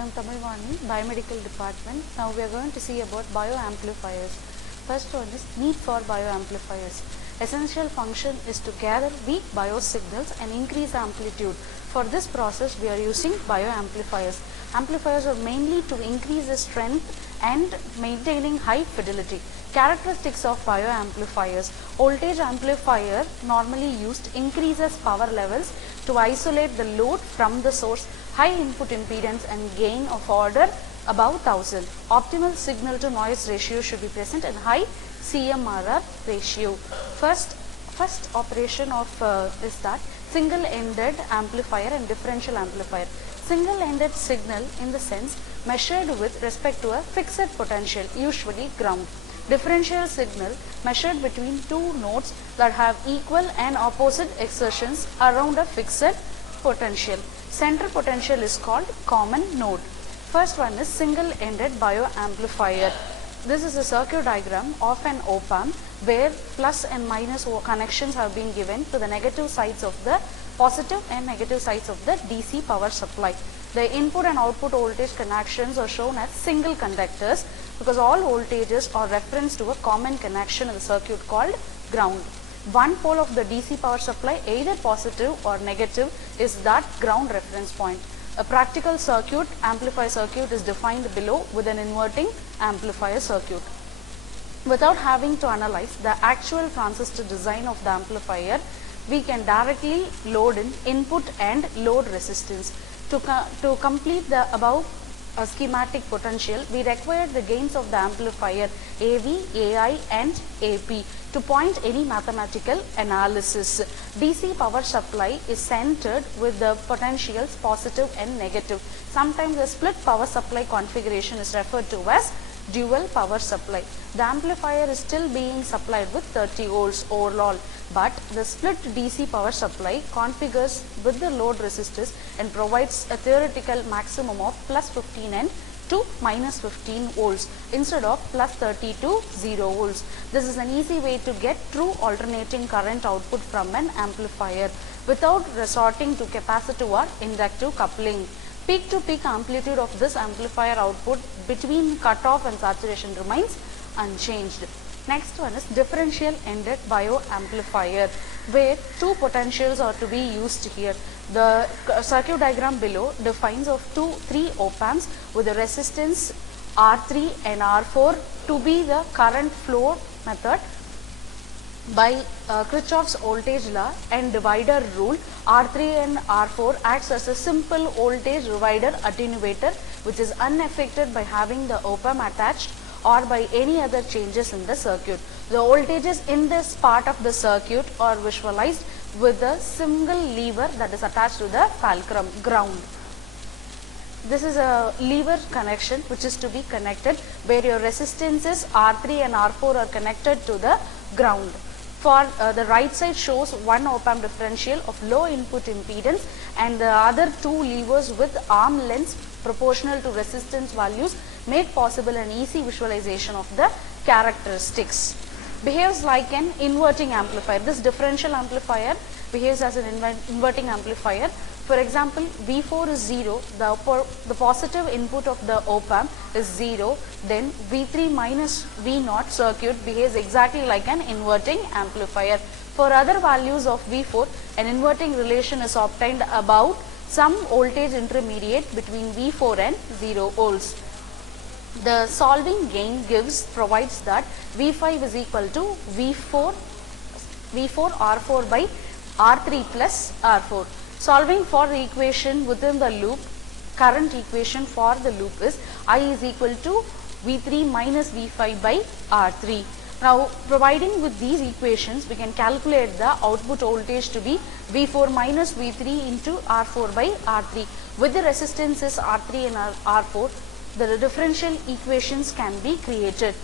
am Tamilvani, Biomedical Department. Now we are going to see about bioamplifiers. First one is need for bioamplifiers. Essential function is to gather weak biosignals and increase amplitude. For this process we are using bioamplifiers. Amplifiers are mainly to increase the strength and maintaining high fidelity. Characteristics of bioamplifiers. Voltage amplifier normally used increases power levels to isolate the load from the source, high input impedance and gain of order above 1000. Optimal signal to noise ratio should be present and high CMRR ratio. First operation of is that single ended amplifier and differential amplifier. Single ended signal in the sense measured with respect to a fixed potential, usually ground. Differential signal measured between two nodes that have equal and opposite exertions around a fixed potential. Center potential is called common node. First one is single ended bioamplifier. This is a circuit diagram of an op-amp where plus and minus connections have been given to the negative sides of the positive and negative sides of the DC power supply. The input and output voltage connections are shown as single conductors because all voltages are referenced to a common connection in the circuit called ground. One pole of the DC power supply, either positive or negative, is that ground reference point. A practical circuit, amplifier circuit, is defined below with an inverting amplifier circuit. Without having to analyze the actual transistor design of the amplifier, we can directly load in input and load resistance. To complete the above schematic potential, we require the gains of the amplifier AV, AI and AP to point any mathematical analysis. DC power supply is centered with the potentials positive and negative. Sometimes the split power supply configuration is referred to as dual power supply. The amplifier is still being supplied with 30 volts overall, but the split DC power supply configures with the load resistors and provides a theoretical maximum of plus 15 and to minus 15 volts instead of plus 30 to 0 volts. This is an easy way to get true alternating current output from an amplifier without resorting to capacitive or inductive coupling. Peak to peak amplitude of this amplifier output between cutoff and saturation remains unchanged. Next one is differential ended bioamplifier, where two potentials are to be used here. The circuit diagram below defines of three op-amps with the resistance R3 and R4 to be the current flow method. By Kirchhoff's voltage law and divider rule, R3 and R4 acts as a simple voltage divider attenuator which is unaffected by having the op-amp attached or by any other changes in the circuit. The voltages in this part of the circuit are visualized with a single lever that is attached to the fulcrum ground. This is a lever connection which is to be connected where your resistances R3 and R4 are connected to the ground. For the right side shows one op-amp differential of low input impedance and the other two levers with arm lengths proportional to resistance values make possible an easy visualization of the characteristics. Behaves like an inverting amplifier. This differential amplifier behaves as an inverting amplifier. For example, V4 is 0, the positive input of the op-amp is 0, then V3 minus V0 circuit behaves exactly like an inverting amplifier. For other values of V4, an inverting relation is obtained about some voltage intermediate between V4 and 0 volts. The solving gain provides that V5 is equal to V4 R4 by R3 plus R4. Solving for the equation within the loop, current equation for the loop is I is equal to V3 minus V5 by R3. Now, providing with these equations, we can calculate the output voltage to be V4 minus V3 into R4 by R3. With the resistances R3 and R4, the differential equations can be created.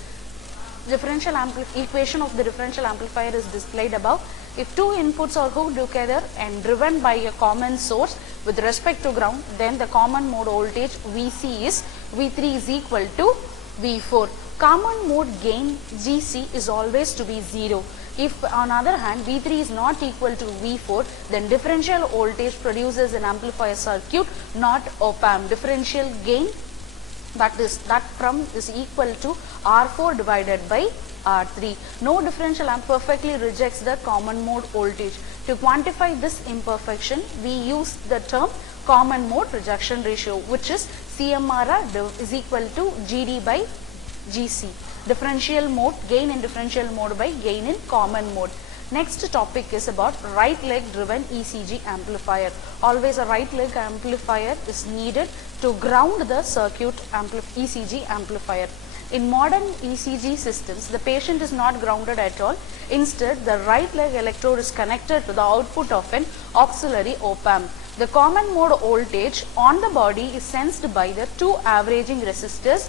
Equation of the differential amplifier is displayed above. If two inputs are hooked together and driven by a common source with respect to ground, then the common mode voltage Vc is V3 is equal to V4. Common mode gain GC is always to be 0. If on other hand V3 is not equal to V4, then differential voltage produces an amplifier circuit, not op-amp. Differential gain that from is equal to R4 divided by R3. No differential amp perfectly rejects the common mode voltage. To quantify this imperfection, we use the term common mode rejection ratio, which is CMRR is equal to GD by GC. Differential mode, gain in differential mode by gain in common mode. Next topic is about right leg driven ECG amplifier. Always a right leg amplifier is needed to ground the circuit ECG amplifier. In modern ECG systems, the patient is not grounded at all. Instead, the right leg electrode is connected to the output of an auxiliary op-amp. The common mode voltage on the body is sensed by the two averaging resistors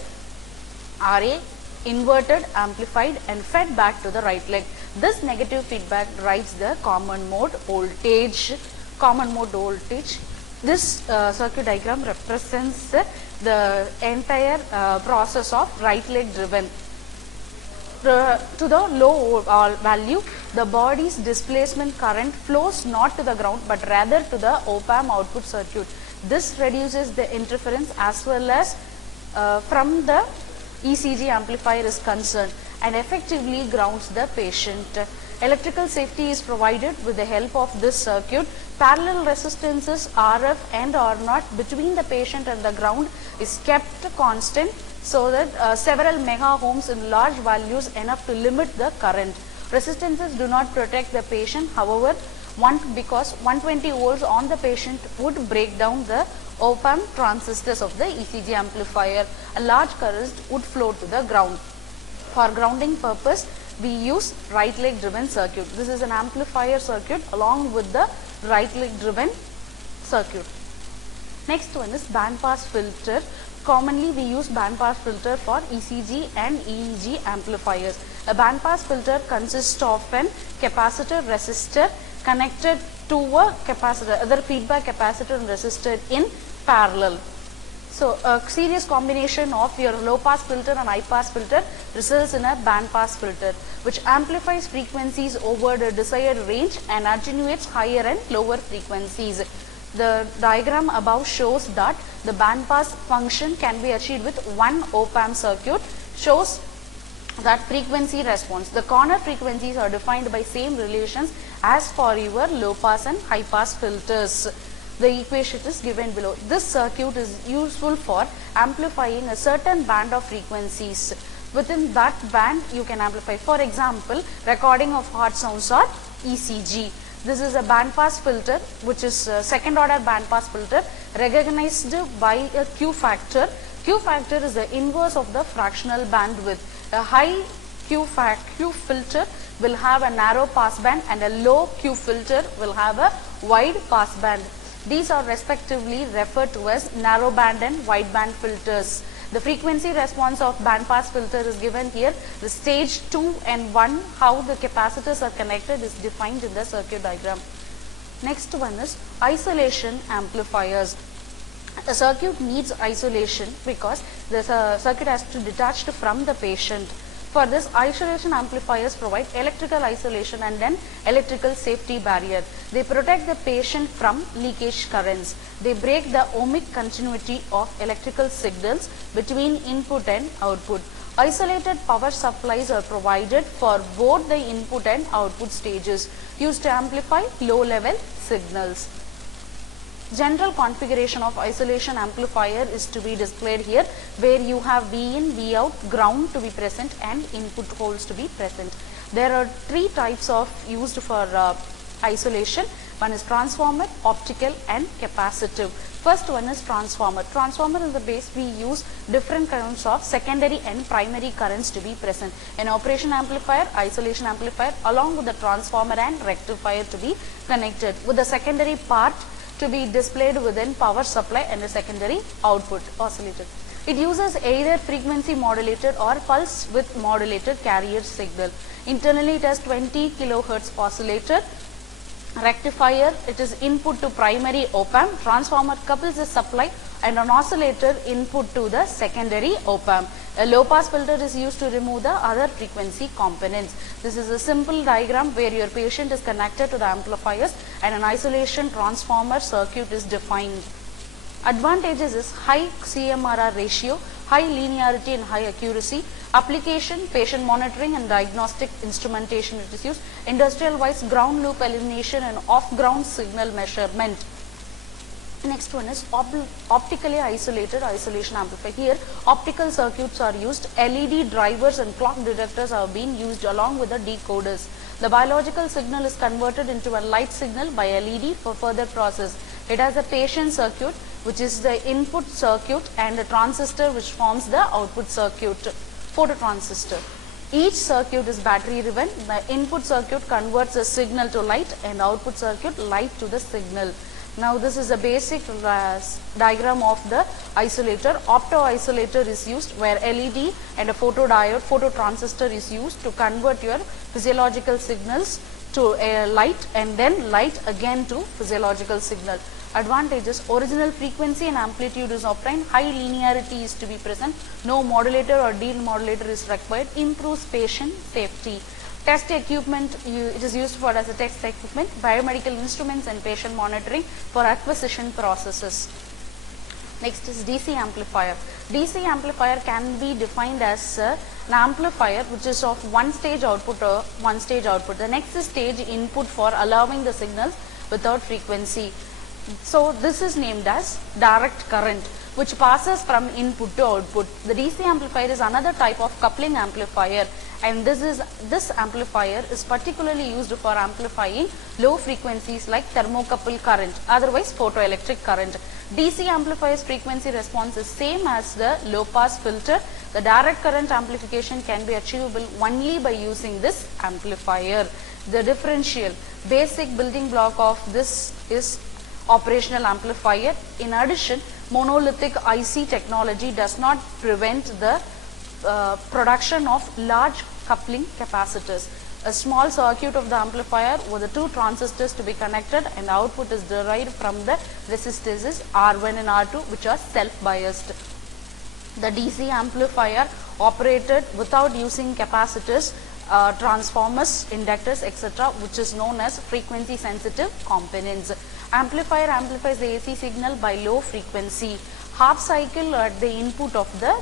RA, inverted, amplified and fed back to the right leg. This negative feedback drives the common mode voltage. This circuit diagram represents the entire process of right leg driven. To the low value, the body's displacement current flows not to the ground but rather to the op-amp output circuit. This reduces the interference as well as from the ECG amplifier is concerned and effectively grounds the patient. Electrical safety is provided with the help of this circuit. Parallel resistances RF and R0 between the patient and the ground is kept constant so that several mega ohms in large values enough to limit the current. Resistances do not protect the patient, however, because 120 volts on the patient would break down the op-amp transistors of the ECG amplifier. A large current would flow to the ground. For grounding purpose, we use right leg driven circuit. This is an amplifier circuit along with the right leg driven circuit. Next one is band pass filter. Commonly we use band pass filter for ECG and EEG amplifiers. A band pass filter consists of an capacitor resistor connected to a capacitor, other feedback capacitor and resistor in parallel. So a series combination of your low pass filter and high pass filter results in a band pass filter, which amplifies frequencies over the desired range and attenuates higher and lower frequencies. The diagram above shows that the band pass function can be achieved with one op-amp circuit. Shows that frequency response. The corner frequencies are defined by same relations as for your low pass and high pass filters. The equation is given below. This circuit is useful for amplifying a certain band of frequencies. Within that band you can amplify. For example, recording of heart sounds or ECG. This is a band pass filter, which is second order band pass filter recognized by a Q factor. Q factor is the inverse of the fractional bandwidth. A high Q filter will have a narrow pass band and a low Q filter will have a wide pass band. These are respectively referred to as narrow band and wide band filters. The frequency response of band pass filter is given here. The stage 2 and 1, how the capacitors are connected, is defined in the circuit diagram. Next one is isolation amplifiers. A circuit needs isolation because the circuit has to be detached from the patient. For this, isolation amplifiers provide electrical isolation and then electrical safety barrier. They protect the patient from leakage currents. They break the ohmic continuity of electrical signals between input and output. Isolated power supplies are provided for both the input and output stages, used to amplify low level signals. General configuration of isolation amplifier is to be displayed here, where you have V in, V out, ground to be present and input holes to be present. There are three types of used for isolation. One is transformer, optical and capacitive. First one is transformer. Transformer is the base we use different kinds of secondary and primary currents to be present. An operation amplifier, isolation amplifier along with the transformer and rectifier to be connected, with the secondary part to be displayed within power supply and the secondary output oscillator. It uses either frequency modulated or pulse width modulated carrier signal. Internally it has 20 kHz oscillator. Rectifier, it is input to primary op-amp. Transformer couples the supply and an oscillator input to the secondary op-amp. A low pass filter is used to remove the other frequency components. This is a simple diagram where your patient is connected to the amplifiers and an isolation transformer circuit is defined. Advantages is high CMRR ratio, high linearity and high accuracy. Application, patient monitoring and diagnostic instrumentation it is used. Industrial wise, ground loop elimination and off ground signal measurement. Next one is optically isolated isolation amplifier. Here optical circuits are used, LED drivers and clock detectors are being used along with the decoders. The biological signal is converted into a light signal by LED for further process. It has a patient circuit which is the input circuit and a transistor which forms the output circuit, phototransistor. Each circuit is battery driven. The input circuit converts a signal to light and output circuit light to the signal. Now this is a basic diagram of the isolator. Opto isolator is used where LED and a photodiode, phototransistor is used to convert your physiological signals to a light and then light again to physiological signal. Advantages: original frequency and amplitude is obtained, high linearity is to be present, no modulator or demodulator is required, improves patient safety. Test equipment, it is used for as a test equipment, biomedical instruments and patient monitoring for acquisition processes. Next is DC amplifier. DC amplifier can be defined as an amplifier which is of one stage output or one stage output. The next stage input for allowing the signals without frequency. So this is named as direct current which passes from input to output. The DC amplifier is another type of coupling amplifier, and this amplifier is particularly used for amplifying low frequencies like thermocouple current, otherwise photoelectric current. DC amplifier's frequency response is same as the low pass filter. The direct current amplification can be achievable only by using this amplifier. The differential basic building block of this is operational amplifier. In addition, monolithic IC technology does not prevent the production of large coupling capacitors. A small circuit of the amplifier with the two transistors to be connected and output is derived from the resistors R1 and R2 which are self-biased. The DC amplifier operated without using capacitors, transformers, inductors, etc., which is known as frequency sensitive components. Amplifier amplifies the AC signal by low frequency. Half cycle at the input of the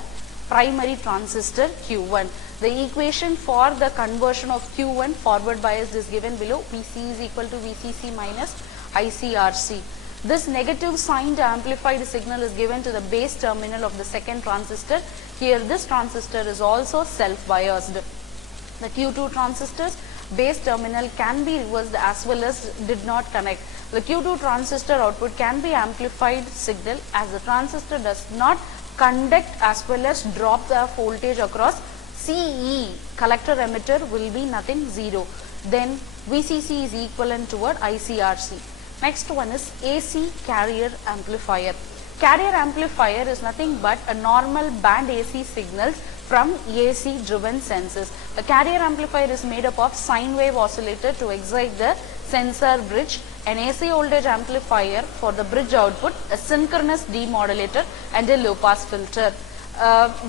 primary transistor Q1. The equation for the conversion of Q1 forward bias is given below. VC is equal to VCC minus ICRC. This negative signed amplified signal is given to the base terminal of the second transistor. Here this transistor is also self-biased. The Q2 transistors base terminal can be reversed as well as did not connect. The Q2 transistor output can be amplified signal as the transistor does not conduct as well as drop the voltage across CE. Collector emitter will be nothing, 0. Then VCC is equivalent toward ICRC. Next one is AC carrier amplifier. Carrier amplifier is nothing but a normal band AC signals from AC driven sensors. The carrier amplifier is made up of sine wave oscillator to excite the sensor bridge, an AC voltage amplifier for the bridge output, a synchronous demodulator and a low pass filter.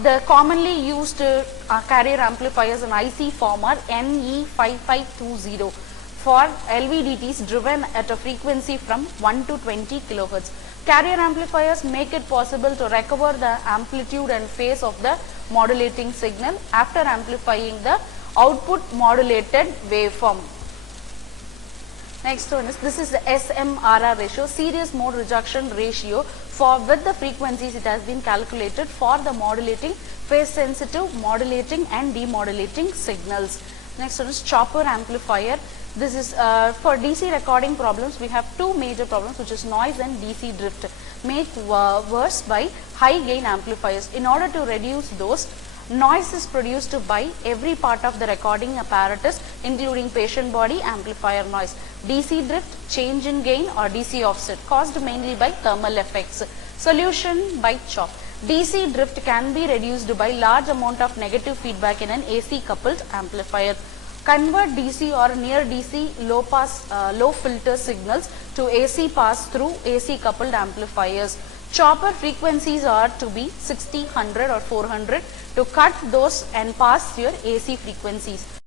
The commonly used carrier amplifiers in IC form are NE5520 for LVDTs driven at a frequency from 1 to 20 kHz. Carrier amplifiers make it possible to recover the amplitude and phase of the modulating signal after amplifying the output modulated waveform. Next one is, this is the SMRR ratio, series mode rejection ratio, for with the frequencies it has been calculated for the modulating, phase sensitive, modulating and demodulating signals. Next one is chopper amplifier. This is for DC recording problems. We have two major problems, which is noise and DC drift, made worse by high gain amplifiers. In order to reduce those, noise is produced by every part of the recording apparatus, including patient body, amplifier noise. DC drift, change in gain or DC offset, caused mainly by thermal effects. Solution by CHOP. DC drift can be reduced by large amount of negative feedback in an AC coupled amplifier. Convert DC or near DC low pass, low filter signals to AC pass through AC coupled amplifiers. Chopper frequencies are to be 60, 100 or 400 to cut those and pass your AC frequencies.